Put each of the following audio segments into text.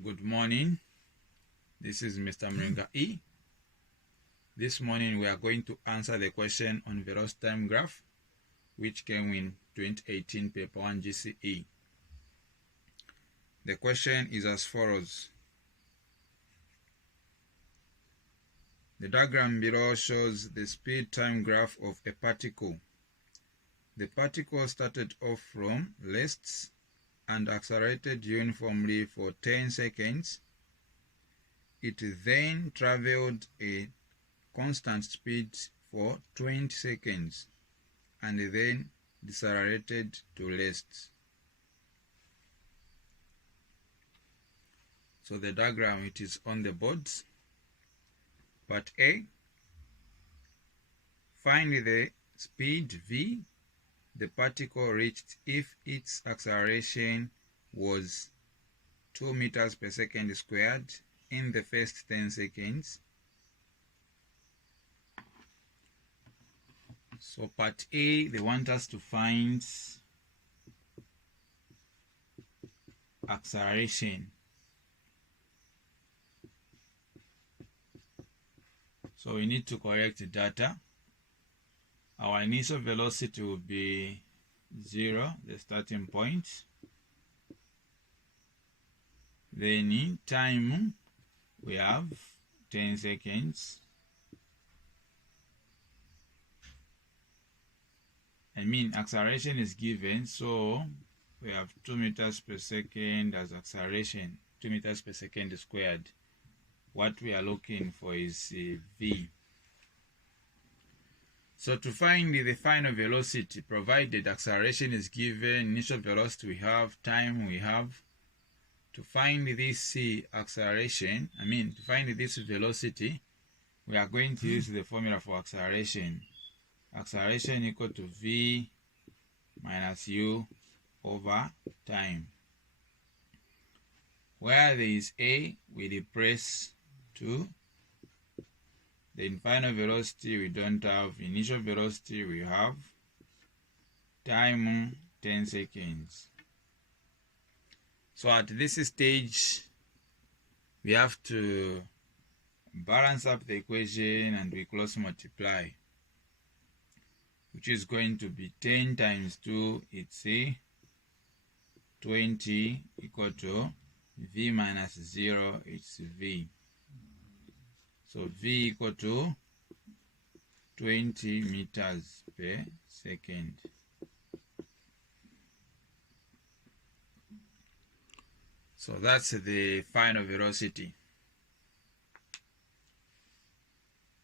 Good morning. This is Mr. Mringa E. This morning we are going to answer the question on velocity time graph which came in 2018 paper 1 GCE. The question is as follows. The diagram below shows the speed time graph of a particle. The particle started off from rest and accelerated uniformly for 10 seconds. It then traveled a constant speed for 20 seconds and then decelerated to rest. So the diagram, it is on the board. Part A, find the speed v the particle reached if its acceleration was 2 meters per second squared in the first 10 seconds. So part A, they want us to find acceleration. So we need to correct the data. Our initial velocity will be 0, the starting point. Then in time, we have 10 seconds. Acceleration is given, so we have 2 meters per second as acceleration, 2 meters per second squared. What we are looking for is v. So to find the final velocity, provided acceleration is given, initial velocity we have, time we have, to find this acceleration, to find this velocity, we are going to use the formula for acceleration. Acceleration equal to v minus u over time. Where there is a, we replace 2. Then final velocity we don't have, initial velocity we have, time 10 seconds. So at this stage, we have to balance up the equation and we cross multiply, which is going to be 10 times 2, it's 20 equal to v minus 0, it's v. So v equal to 20 meters per second. So that's the final velocity.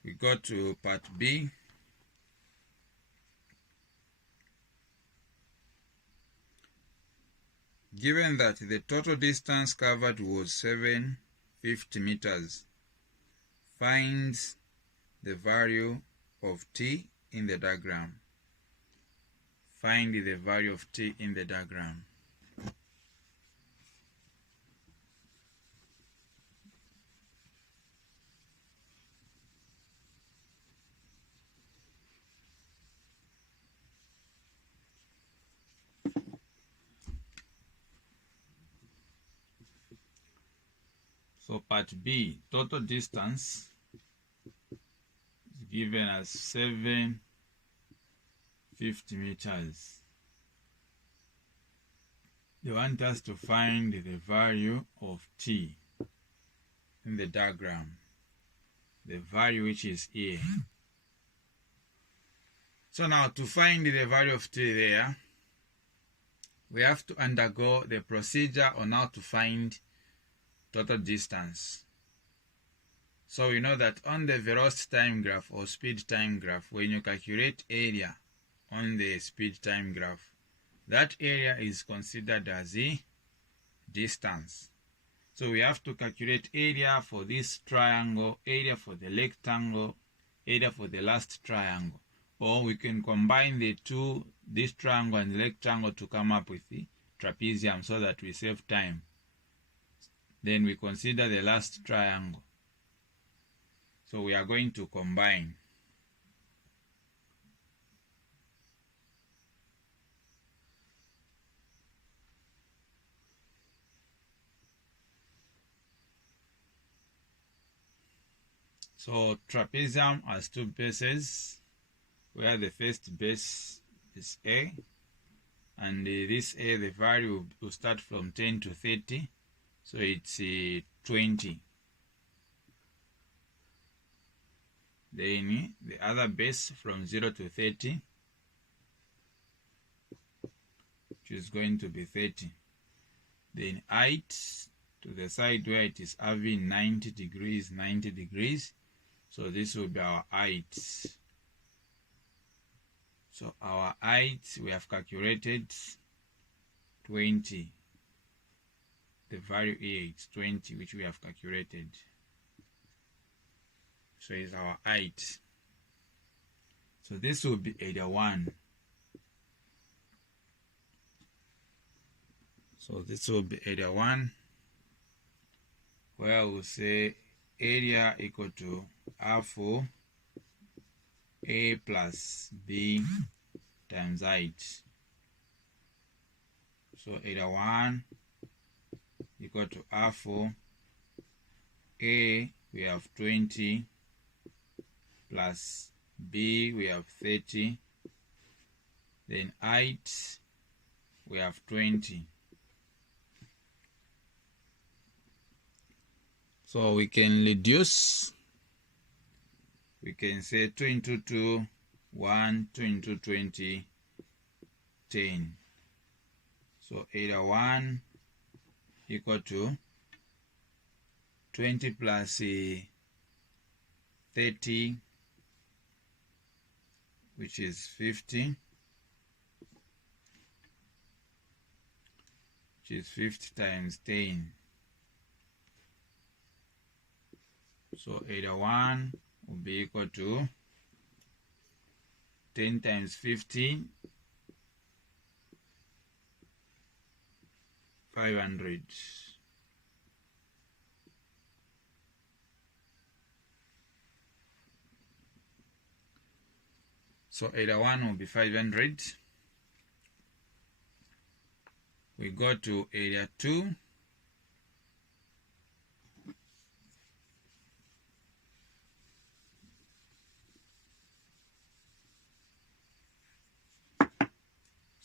We go to part B. Given that the total distance covered was 750 meters, find the value of t in the diagram. Find the value of t in the diagram. So part B, total distance is given as 750 meters. They want us to find the value of t in the diagram, the value which is here. So now to find the value of t there, we have to undergo the procedure on how to find total distance. So we know that on the velocity time graph or speed time graph, when you calculate area on the speed time graph, that area is considered as the distance. So we have to calculate area for this triangle, area for the rectangle, area for the last triangle. Or we can combine the two, this triangle and the rectangle, to come up with the trapezium so that we save time. Then we consider the last triangle. So we are going to combine. So trapezium has two bases, where the first base is A, and this A, the value will start from 10 to 30, so it's 20. Then the other base from 0 to 30, which is going to be 30. Then height to the side where it is having 90 degrees, 90 degrees. So this will be our height. So our height, we have calculated 20. The value here is 20, which we have calculated. So it's our height. So this will be area 1. So this will be area 1, where we'll say area equal to half of A plus B times height. So area 1 equal to half of A, we have 20, plus B, we have 30, then height, we have 20. So we can reduce, we can say 2 into 2, 1, 2 into 20, 10. So area 1 equal to 20 plus 30, which is 50, which is 50 times 10. So area 1 will be equal to 10 times 50, 500. So area 1 will be 500. We go to area 2.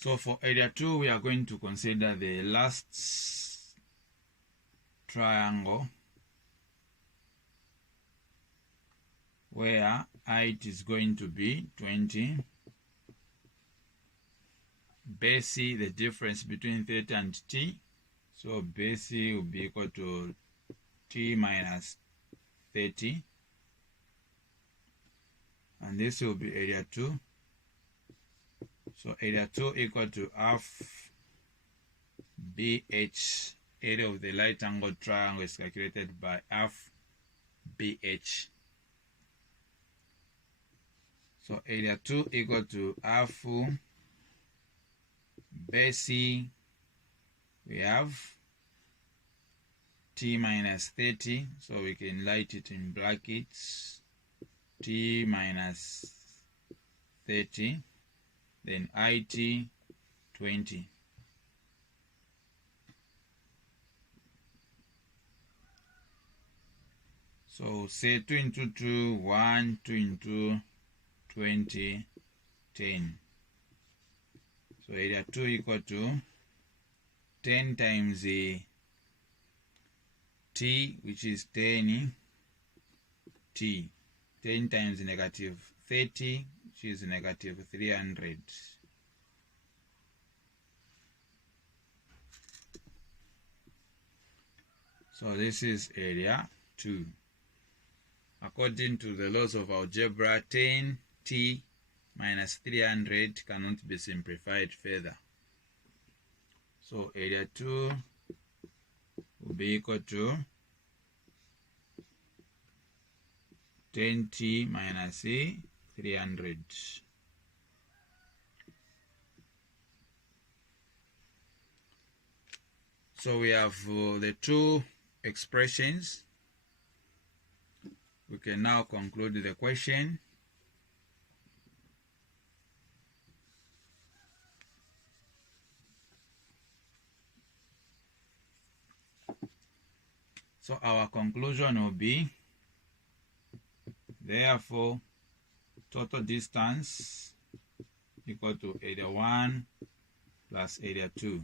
So for area 2, we are going to consider the last triangle, where height is going to be 20. Base C, the difference between 30 and T. So base C will be equal to T minus 30. And this will be area 2. So area 2 equal to half BH. Area of the right angle triangle is calculated by half BH. So area 2 equal to half base C, we have T minus 30, so we can write it in brackets, T minus 30, then IT 20. So say 2 into 2, 1, 2 into 20, 10. So area 2 equal to 10 times the T, which is 10 T. 10 times negative 30, which is negative 300. So this is area 2. According to the laws of algebra, 10T minus 300 cannot be simplified further. So area 2 will be equal to 10T minus 300. So we have the two expressions. We can now conclude the question. So our conclusion will be Therefore, total distance equal to area 1 plus area 2,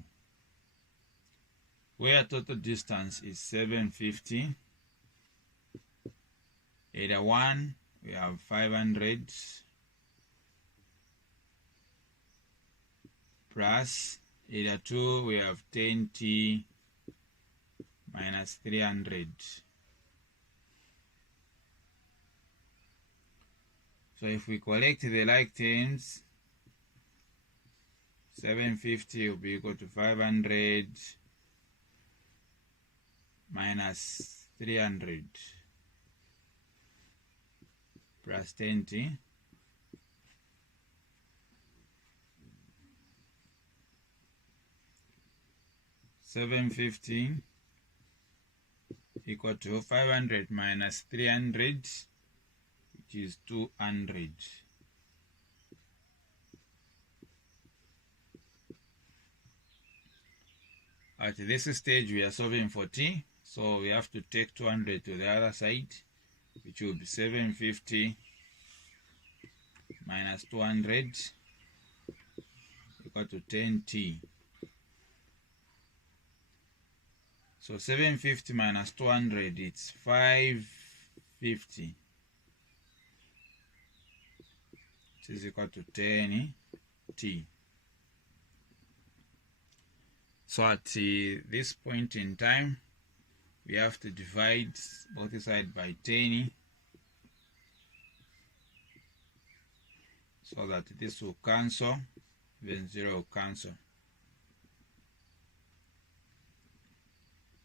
where total distance is 750. Area 1, we have 500 plus area 2, we have 10t minus 300. So if we collect the like terms, 750 will be equal to 500 minus 300 plus 10t. $750 equal to 500 minus 300, which is 200. At this stage, we are solving for t, so we have to take 200 to the other side, which will be 750 minus 200 equal to 10t. So 750 minus 200, it's 550. It is equal to 10t. So at this point in time, we have to divide both sides by 10, so that this will cancel, then 0 will cancel.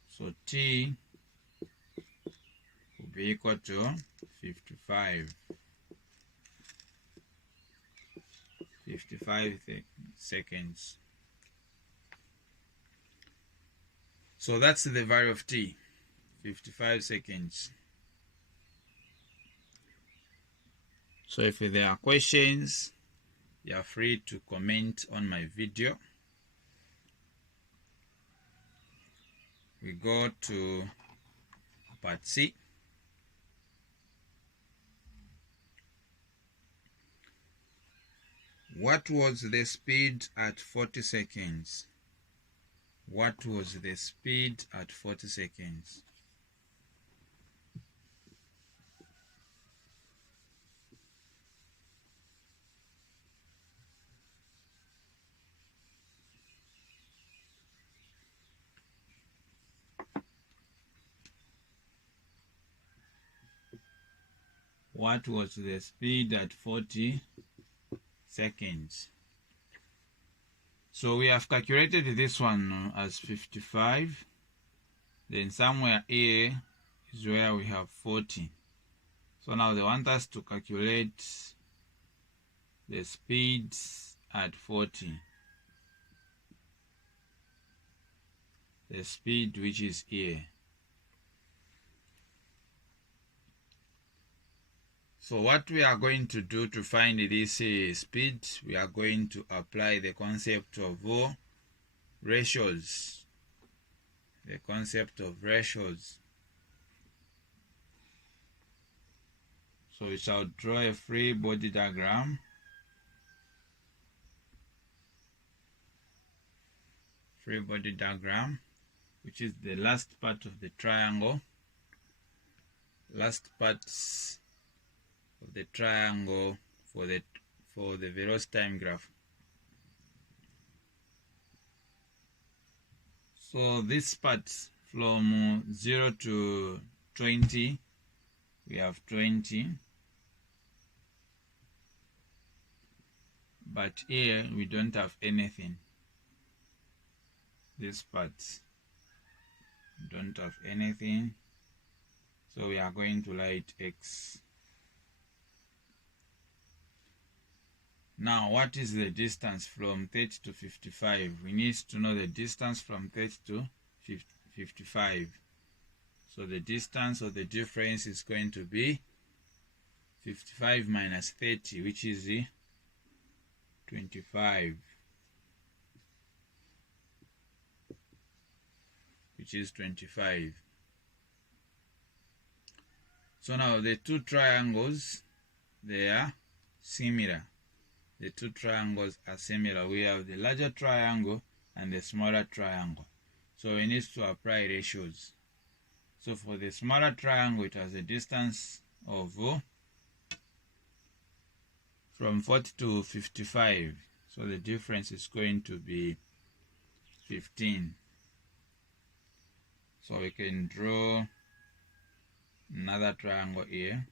So t will be equal to 55 seconds. So that's the value of t, 55 seconds. So if there are questions, you are free to comment on my video. We go to part C. What was the speed at 40 seconds? What was the speed at 40 seconds? What was the speed at 40 seconds? So we have calculated this one as 55. Then somewhere here is where we have 40. So now they want us to calculate the speed at 40. The speed which is here. So what we are going to do to find this speed, we are going to apply the concept of ratios. The concept of ratios. So we shall draw a free body diagram. Free body diagram, which is the last part of the triangle. Last parts of the triangle for the velocity time graph. So this part from 0 to 20, we have 20, but here we don't have anything. This part don't have anything, so we are going to write x. Now, what is the distance from 30 to 55? We need to know the distance from 30 to 55. So the distance or the difference is going to be 55 minus 30, which is 25. Which is 25. So now the two triangles, they are similar. The two triangles are similar. We have the larger triangle and the smaller triangle. So we need to apply ratios. So for the smaller triangle, it has a distance of from 40 to 55. So the difference is going to be 15. So we can draw another triangle here,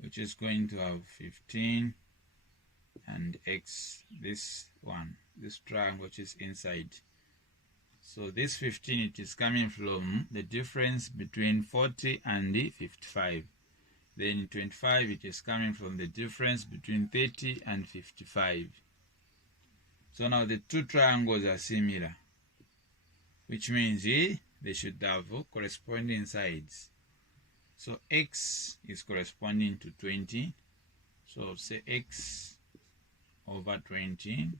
which is going to have 15 and x, this one, this triangle which is inside. So this 15, it is coming from the difference between 40 and 55. Then 25, it is coming from the difference between 30 and 55. So now the two triangles are similar, which means they should have corresponding sides. So x is corresponding to 20. So say x over 20.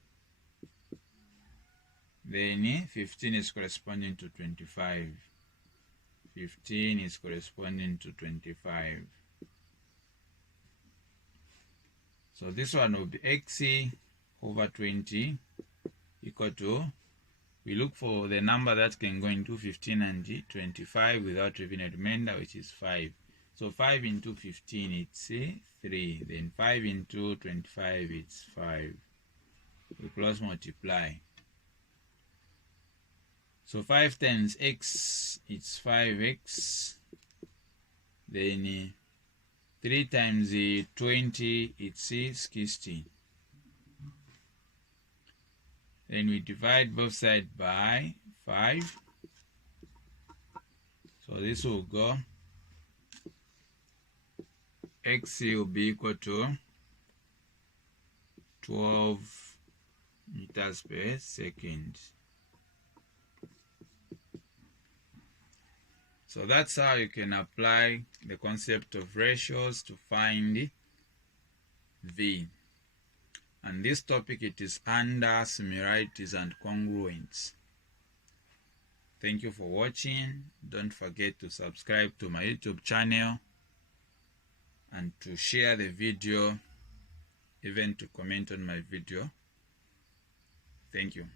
Then 15 is corresponding to 25. 15 is corresponding to 25. So this one will be x over 20 equal to, we look for the number that can go into 15 and 25 without leaving a remainder, which is 5. So 5 into 15, it's 3. Then 5 into 25, it's 5. We cross multiply. So 5 times x, it's 5x. Then 3 times 20, it's 60. Then we divide both sides by 5. So this will go, x will be equal to 12 meters per second. So that's how you can apply the concept of ratios to find V. And this topic, it is under similarities and congruence. Thank you for watching. Don't forget to subscribe to my YouTube channel and to share the video, even to comment on my video. Thank you.